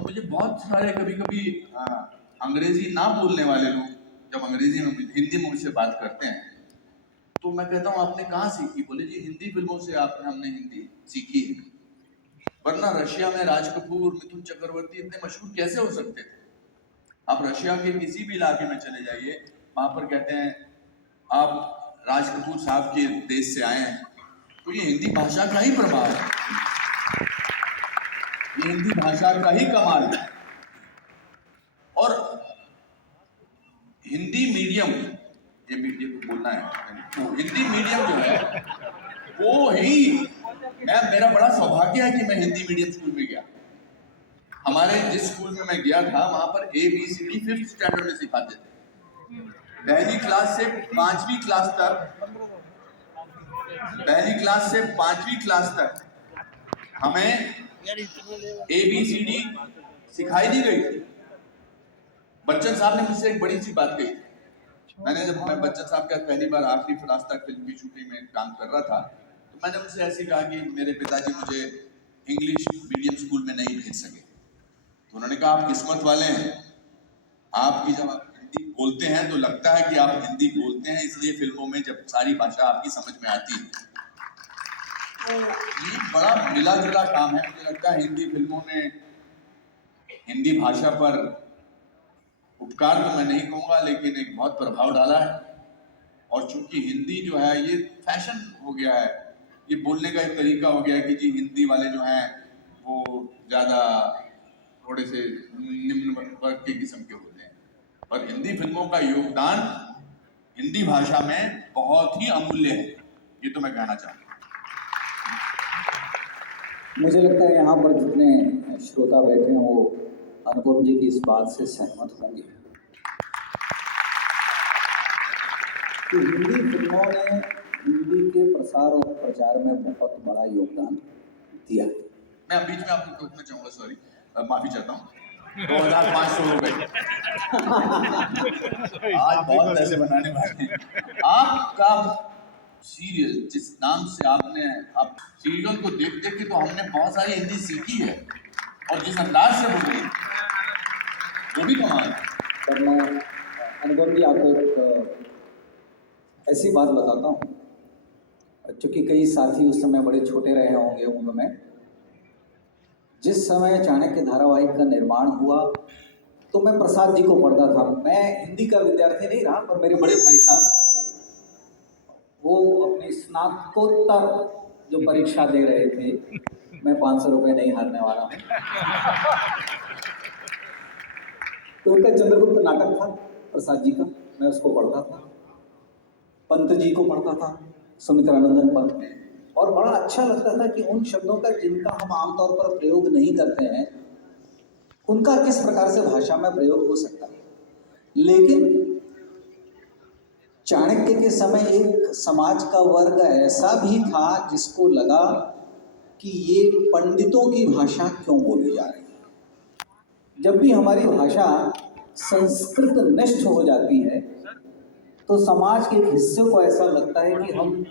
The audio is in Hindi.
और मुझे बहुत सारे कभी कभी अंग्रेजी ना बोलने वाले लोग जब अंग्रेजी में हिंदी में मुझसे बात करते हैं तो मैं कहता हूँ आपने कहाँ सीखी? बोले जी हिंदी फिल्मों से हमने हिंदी सीखी है। वरना रशिया में राज कपूर, मिथुन चक्रवर्ती इतने मशहूर कैसे हो सकते थे? आप रशिया के किसी भी इलाके में चले जाइए, वहां पर कहते हैं आप राज कपूर साहब के देश से आए हैं, तो ये हिंदी भाषा का ही प्रभाव है, ये हिंदी भाषा का ही कमाल है। और हिंदी मीडियम, ये मीडियम को बोलना है तो हिंदी मीडियम जो है वो ही मेरा बड़ा सौभाग्य है कि मैं हिंदी मीडियम स्कूल में गया। हमारे जिस स्कूल में मैं गया था वहां पर ABCD 5th स्टैंडर्ड में सिखाते थे। पहली क्लास से पांचवी क्लास तक हमें ABCD सिखाई दी गई थी। बच्चन साहब ने मुझसे एक बड़ी सी बात कही। जब मैं बच्चन साहब के पहली बार आखिरी फिर तक फिल्म की शूटिंग में काम कर रहा था तो मैंने उनसे ऐसे कहा कि मेरे पिताजी मुझे इंग्लिश मीडियम स्कूल में नहीं भेज सके। तो उन्होंने कहा आप किस्मत वाले हैं, आपकी जब आप हिंदी बोलते हैं तो लगता है कि आप हिंदी बोलते हैं, इसलिए फिल्मों में जब सारी भाषा आपकी समझ में आती है। तो ये बड़ा मिला जुला काम है। मुझे लगता है हिंदी फिल्मों ने हिंदी भाषा पर उपकार तो मैं नहीं कहूँगा लेकिन एक बहुत प्रभाव डाला है। और चूंकि हिंदी जो है ये फैशन हो गया है, ये बोलने का एक तरीका हो गया है कि जी हिंदी वाले जो हैं वो ज़्यादा थोड़े से निम्न वर्ग के किस्म के होते हैं, और हिंदी फिल्मों का योगदान हिंदी भाषा में बहुत ही अमूल्य है, ये तो मैं कहना चाहूँगा। मुझे लगता है यहाँ पर जितने श्रोता बैठे हैं वो अनुपम जी की इस बात से सहमत होंगे कि हिंदी फिल्मों ने हिंदी के प्रसार और प्रचार में बहुत बड़ा योगदान दिया है। मैं बीच में आपको रोकना चाहूँगा, सॉरी, माफी चाहता हूँ। 2500 हो गए आज बहुत पैसे बनाने वाले हैं। आपका सीरियल जिस नाम से आप सीरियल को देख देख के तो हमने बहुत सारी हिंदी सीखी है, और जिस अंदाज से बोल रही वो भी कमाल है। पर मैं अनुपम जी आपको एक ऐसी बात बताता हूँ, चूँकि कई साथी उस समय बड़े छोटे रहे होंगे उम्र में। जिस समय चाणक्य धारावाहिक का निर्माण हुआ तो मैं प्रसाद जी को पढ़ता था। मैं हिंदी का विद्यार्थी नहीं रहा, पर मेरे बड़े भाई साहब वो अपनी स्नातकोत्तर जो परीक्षा दे रहे थे, मैं 500 रुपये नहीं हारने वाला हूँ। तो उनका चंद्रगुप्त नाटक था प्रसाद जी का, मैं उसको पढ़ता था। पंत जी को पढ़ता था, सुमित्रानंदन पंत, और बड़ा अच्छा लगता था कि उन शब्दों का जिनका हम आमतौर पर प्रयोग नहीं करते हैं उनका किस प्रकार से भाषा में प्रयोग हो सकता है। लेकिन चाणक्य के समय एक समाज का वर्ग ऐसा भी था जिसको लगा कि ये पंडितों की भाषा क्यों बोली जा रही है। जब भी हमारी भाषा संस्कृत नष्ट हो जाती है तो समाज के एक हिस्से को ऐसा लगता है कि हम